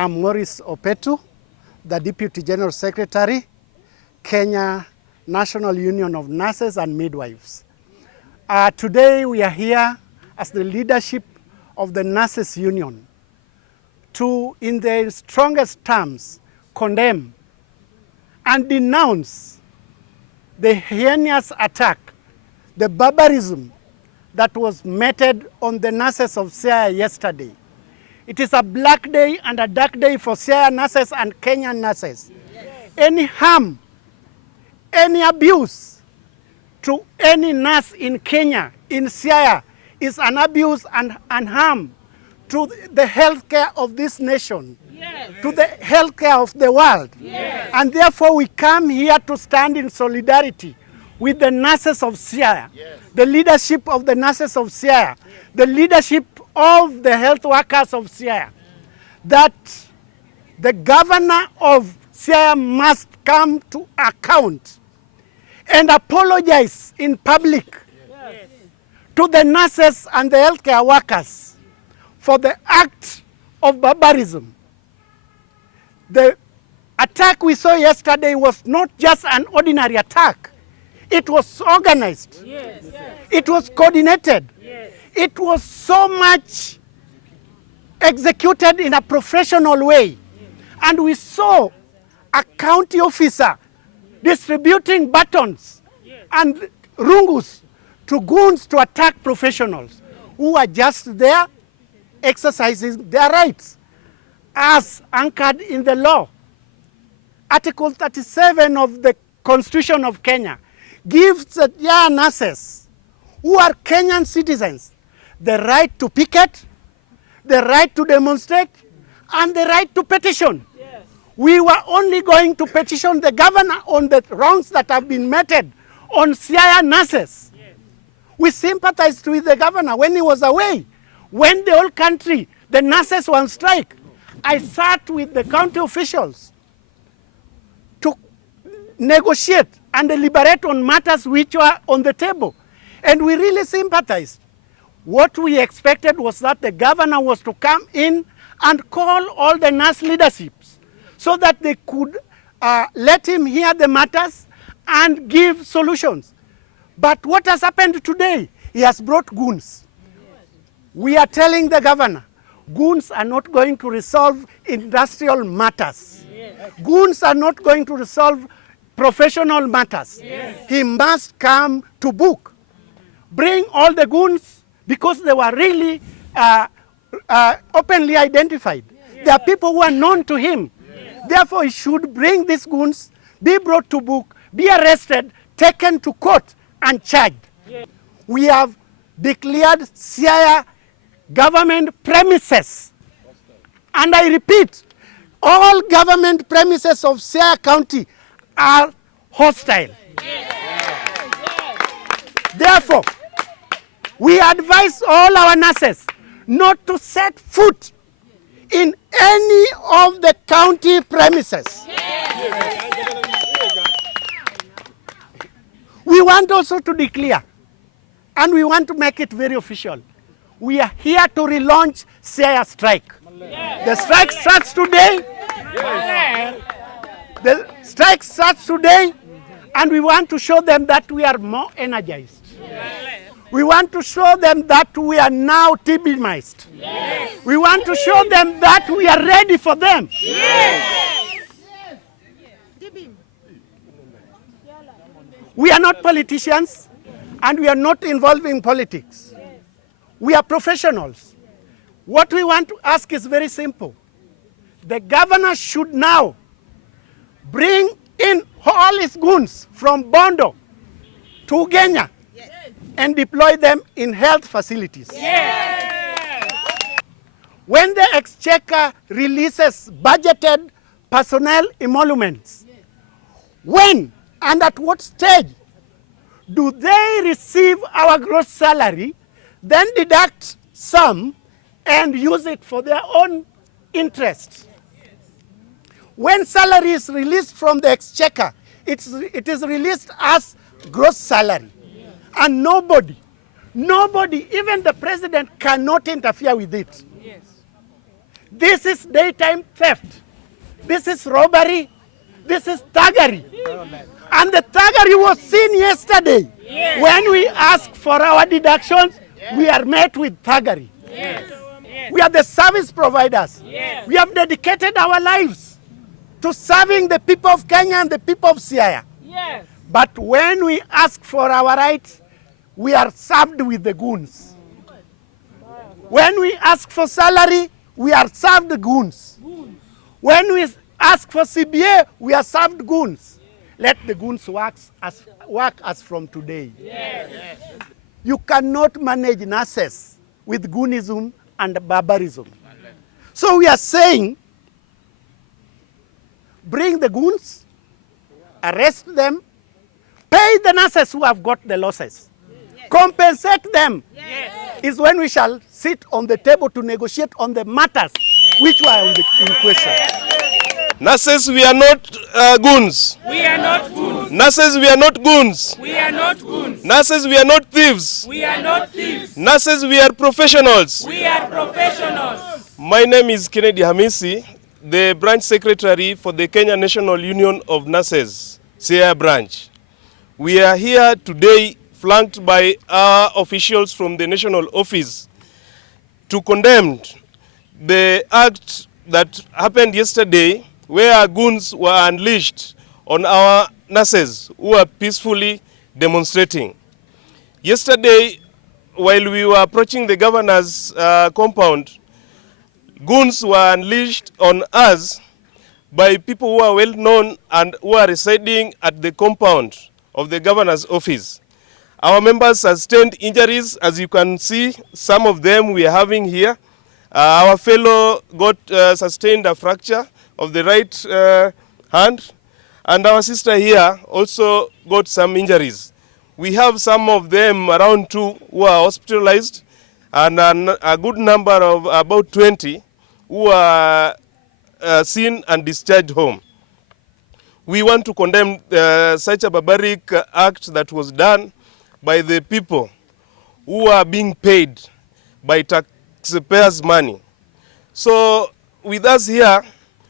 I'm Maurice Opetu, the Deputy General Secretary, Kenya National Union of Nurses and Midwives. Today we are here as the leadership of the Nurses Union to, in the strongest terms, condemn and denounce the heinous attack, the barbarism that was meted on the nurses of Siaya yesterday. It is a black day and a dark day for Siaya nurses and Kenyan nurses. Yes. Any harm, any abuse to any nurse in Kenya, in Siaya, is an abuse and harm to the healthcare of this nation, yes, to the healthcare of the world. Yes. And therefore we come here to stand in solidarity with the nurses of Siaya, yes, the leadership of the nurses of Siaya, yes, the leadership of the health workers of Siaya, that the governor of Siaya must come to account and apologize in public, yes, to the nurses and the healthcare workers for the act of barbarism. The attack we saw yesterday was not just an ordinary attack. It was organized. Yes. It was coordinated. Yes. It was so much executed in a professional way. And we saw a county officer distributing batons and rungus to goons to attack professionals who are just there exercising their rights as anchored in the law. Article 37 of the Constitution of Kenya gives the young nurses who are Kenyan citizens the right to picket, the right to demonstrate, and the right to petition. Yes. We were only going to petition the governor on the wrongs that have been meted on Siaya nurses. Yes. We sympathized with the governor when he was away. When the whole country, the nurses were on strike, I sat with the county officials to negotiate and deliberate on matters which were on the table. And we really sympathized. What we expected was that the governor was to come in and call all the nurse leaderships so that they could let him hear the matters and give solutions. But what has happened today? He has brought goons. We are telling the governor, goons are not going to resolve industrial matters. Yes. Goons are not going to resolve professional matters. Yes. He must come to book. Bring all the goons, because they were really openly identified. Yes. There are people who are known to him. Yes. Therefore, he should bring these goons, be brought to book, be arrested, taken to court, and charged. Yes. We have declared Siaya government premises. And I repeat, all government premises of Siaya County are hostile. Yes. Therefore, we advise all our nurses not to set foot in any of the county premises. Yes. We want also to declare, and we want to make it very official, we are here to relaunch Siaya strike. Yes. The strike starts today. Yes. The strike starts today, and we want to show them that we are more energized. Yes. We want to show them that we are now teamized. Yes. We want to show them that we are ready for them. Yes. We are not politicians, and we are not involved in politics. We are professionals. What we want to ask is very simple. The governor should now bring in all his goons from Bondo to Kenya, yes, and deploy them in health facilities. Yes. When the Exchequer releases budgeted personnel emoluments, yes, when and at what stage do they receive our gross salary, then deduct some and use it for their own interests? When salary is released from the Exchequer, it is released as gross salary. And nobody, even the president, cannot interfere with it. Yes. This is daytime theft. This is robbery. This is thuggery. And the thuggery was seen yesterday. Yes. When we ask for our deductions, yes, we are met with thuggery. Yes. Yes. We are the service providers. Yes. We have dedicated our lives to serving the people of Kenya and the people of Siaya. Yes. But when we ask for our rights, we are served with the goons. When we ask for salary, we are served goons. When we ask for CBA, we are served goons. Let the goons work as from today. Yes. You cannot manage nurses with goonism and barbarism. So we are saying, bring the goons, arrest them, pay the nurses who have got the losses, compensate them. Yes. Is when we shall sit on the table to negotiate on the matters which were in question. Nurses, we are not goons. We are not goons. Nurses, we are not goons. We are not goons. Nurses, we are not thieves. We are not thieves. Nurses, we are professionals. We are professionals. My name is Kennedy Hamisi, the branch secretary for the Kenya National Union of Nurses, Siaya branch. We are here today flanked by our officials from the national office to condemn the act that happened yesterday where goons were unleashed on our nurses who were peacefully demonstrating. Yesterday, while we were approaching the governor's compound, goons were unleashed on us by people who are well known and who are residing at the compound of the governor's office. Our members sustained injuries, as you can see, some of them we are having here. Our fellow got sustained a fracture of the right hand, and our sister here also got some injuries. We have some of them, around 2, who are hospitalized, and a good number of about 20 who are seen and discharged home. We want to condemn such a barbaric act that was done by the people who are being paid by taxpayers' money. So with us here,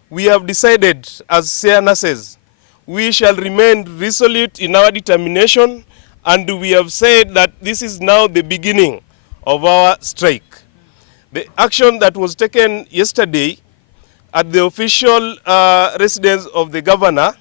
we have decided as Siaya nurses, we shall remain resolute in our determination, and we have said that this is now the beginning of our strike. The action that was taken yesterday at the official residence of the governor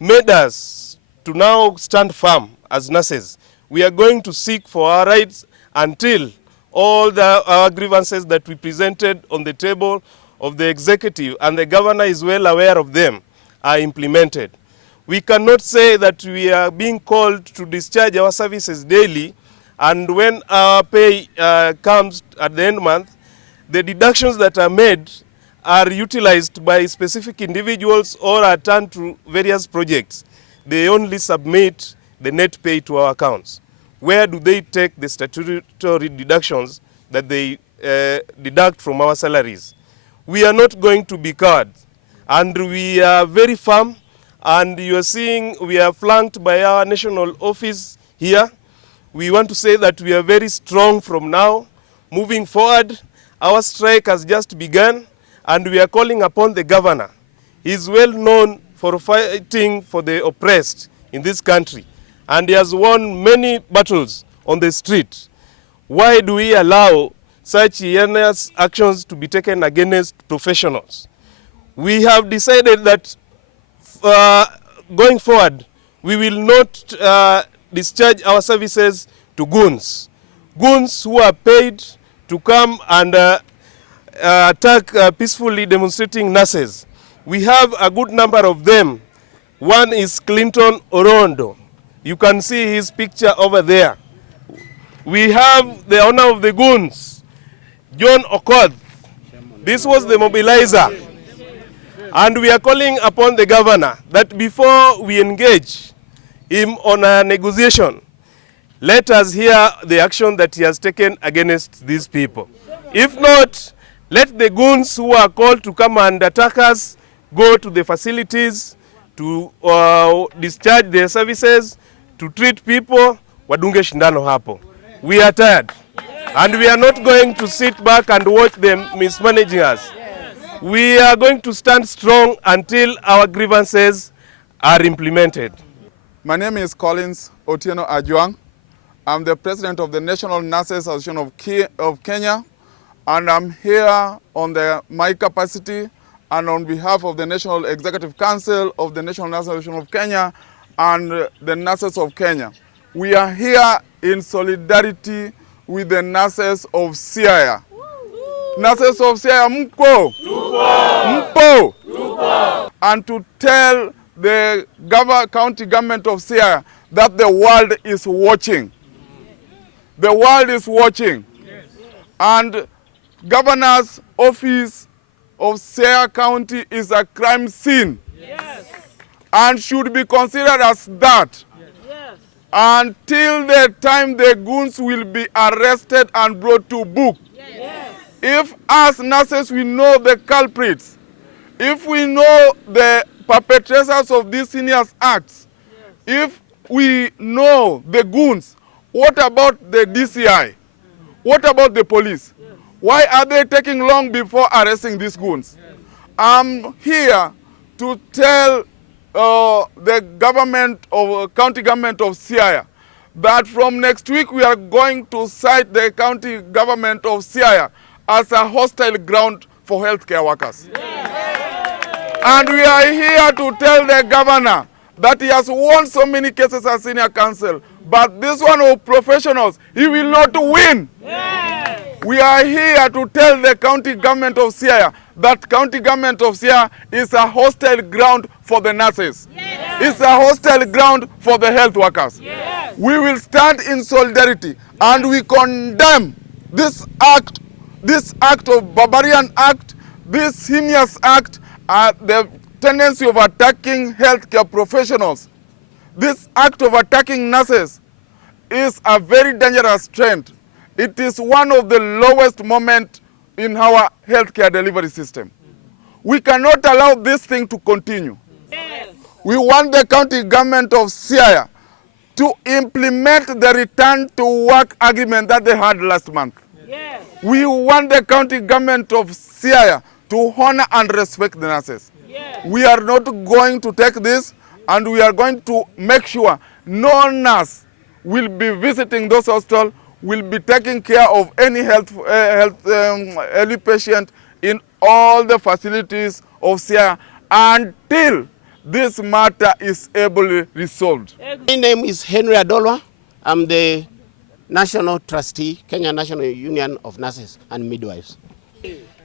made us to now stand firm as nurses. We are going to seek for our rights until all our grievances that we presented on the table of the executive, and the governor is well aware of them, are implemented. We cannot say that we are being called to discharge our services daily, and when our pay comes at the end month, the deductions that are made are utilized by specific individuals or are turned to various projects. They only submit the net pay to our accounts. Where do they take the statutory deductions that they deduct from our salaries? We are not going to be cowed, and we are very firm, and you are seeing we are flanked by our national office here. We want to say that we are very strong from now. Moving forward, our strike has just begun, and we are calling upon the governor. He is well known for fighting for the oppressed in this country, and he has won many battles on the street. Why do we allow such heinous actions to be taken against professionals? We have decided that going forward, we will not discharge our services to goons. Goons who are paid to come and attack peacefully demonstrating nurses. We have a good number of them. One is Clinton Orondo. You can see his picture over there. We have the owner of the goons, John Okoth. This was the mobilizer. And we are calling upon the governor that before we engage him on a negotiation, let us hear the action that he has taken against these people. If not, let the goons who are called to come and attack us go to the facilities to discharge their services, to treat people, wadunge shindano hapo. We are tired, and we are not going to sit back and watch them mismanaging us. We are going to stand strong until our grievances are implemented. My name is Collins Otieno Ajuang. I'm the president of the National Nurses Association of Kenya, and I'm here on my capacity and on behalf of the National Executive Council of the National Nurses Association of Kenya and the nurses of Kenya. We are here in solidarity with the nurses of Siaya. Nurses of Siaya, mpo! Mpo! And to tell the county government of Siaya that the world is watching. The world is watching. Yes. And governor's office of Siaya County is a crime scene. Yes. And should be considered as that. Yes. Until the time the goons will be arrested and brought to book. Yes. If as nurses we know the culprits, if we know the perpetrators of these heinous acts, yes. If we know the goons, what about the DCI? What about the police? Yes. Why are they taking long before arresting these goons? Yes. I'm here to tell the county government of Siaya that from next week we are going to cite the county government of Siaya as a hostile ground for healthcare workers. Yes. And we are here to tell the governor that he has won so many cases as senior counsel, but this one of professionals, he will not win. Yes. We are here to tell the county government of Siaya that county government of Siaya is a hostile ground for the nurses. Yes. It's a hostile ground for the health workers. Yes. We will stand in solidarity and we condemn this act of barbarian act, this heinous act, the tendency of attacking healthcare professionals. This act of attacking nurses is a very dangerous trend. It is one of the lowest moments in our healthcare delivery system. We cannot allow this thing to continue. Yes. We want the county government of Siaya to implement the return to work agreement that they had last month. Yes. We want the county government of Siaya to honor and respect the nurses. Yes. We are not going to take this, and we are going to make sure no nurse will be visiting those hospitals, will be taking care of any elderly patient in all the facilities of Siaya until this matter is able resolved. My name is Henry Adolwa. I'm the National Trustee, Kenya National Union of Nurses and Midwives.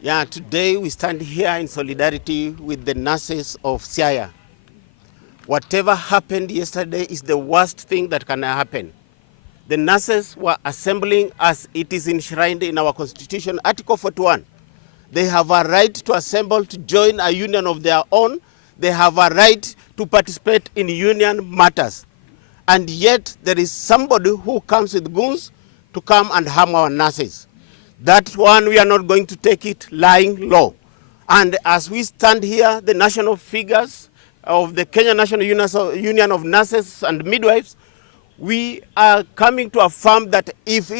Yeah, today we stand here in solidarity with the nurses of Siaya. Whatever happened yesterday is the worst thing that can happen. The nurses were assembling as it is enshrined in our Constitution, Article 41. They have a right to assemble to join a union of their own. They have a right to participate in union matters. And yet there is somebody who comes with goons to come and harm our nurses. That one, we are not going to take it lying low. And as we stand here, the national figures of the Kenya National Union of Nurses and Midwives, we are coming to affirm that if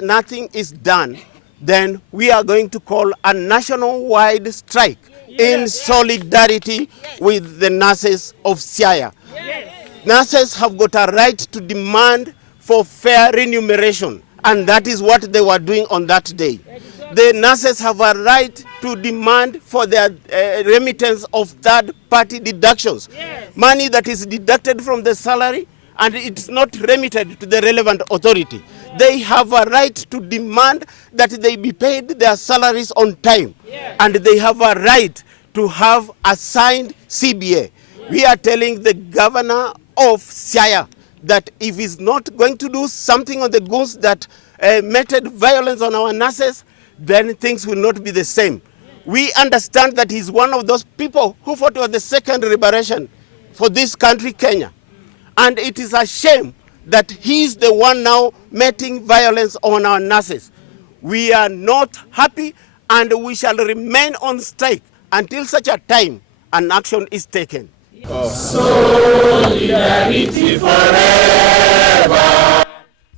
nothing is done, then we are going to call a national-wide strike in solidarity with the nurses of Siaya. Nurses have got a right to demand for fair remuneration, and that is what they were doing on that day. The nurses have a right to demand for their remittance of third-party deductions, money that is deducted from the salary and it's not remitted to the relevant authority. They have a right to demand that they be paid their salaries on time, and they have a right to have a signed CBA. We are telling the governor of Siaya that if he's not going to do something on the goons that meted violence on our nurses, then things will not be the same. We understand that he's one of those people who fought for the second liberation for this country, Kenya. And it is a shame that he's the one now meting violence on our nurses. We are not happy, and we shall remain on strike until such a time an action is taken. Solidarity forever.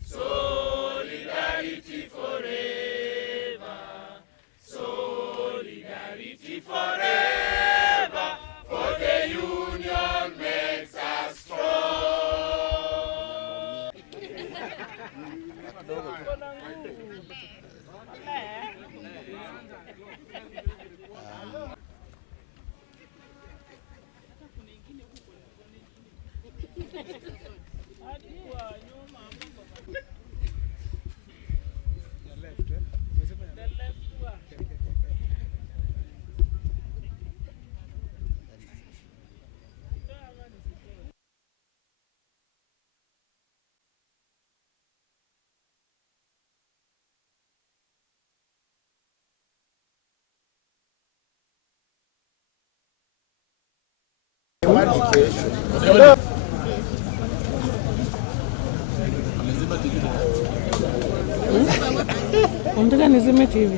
Solidarity forever. Solidarity forever. Unataka nizime TV?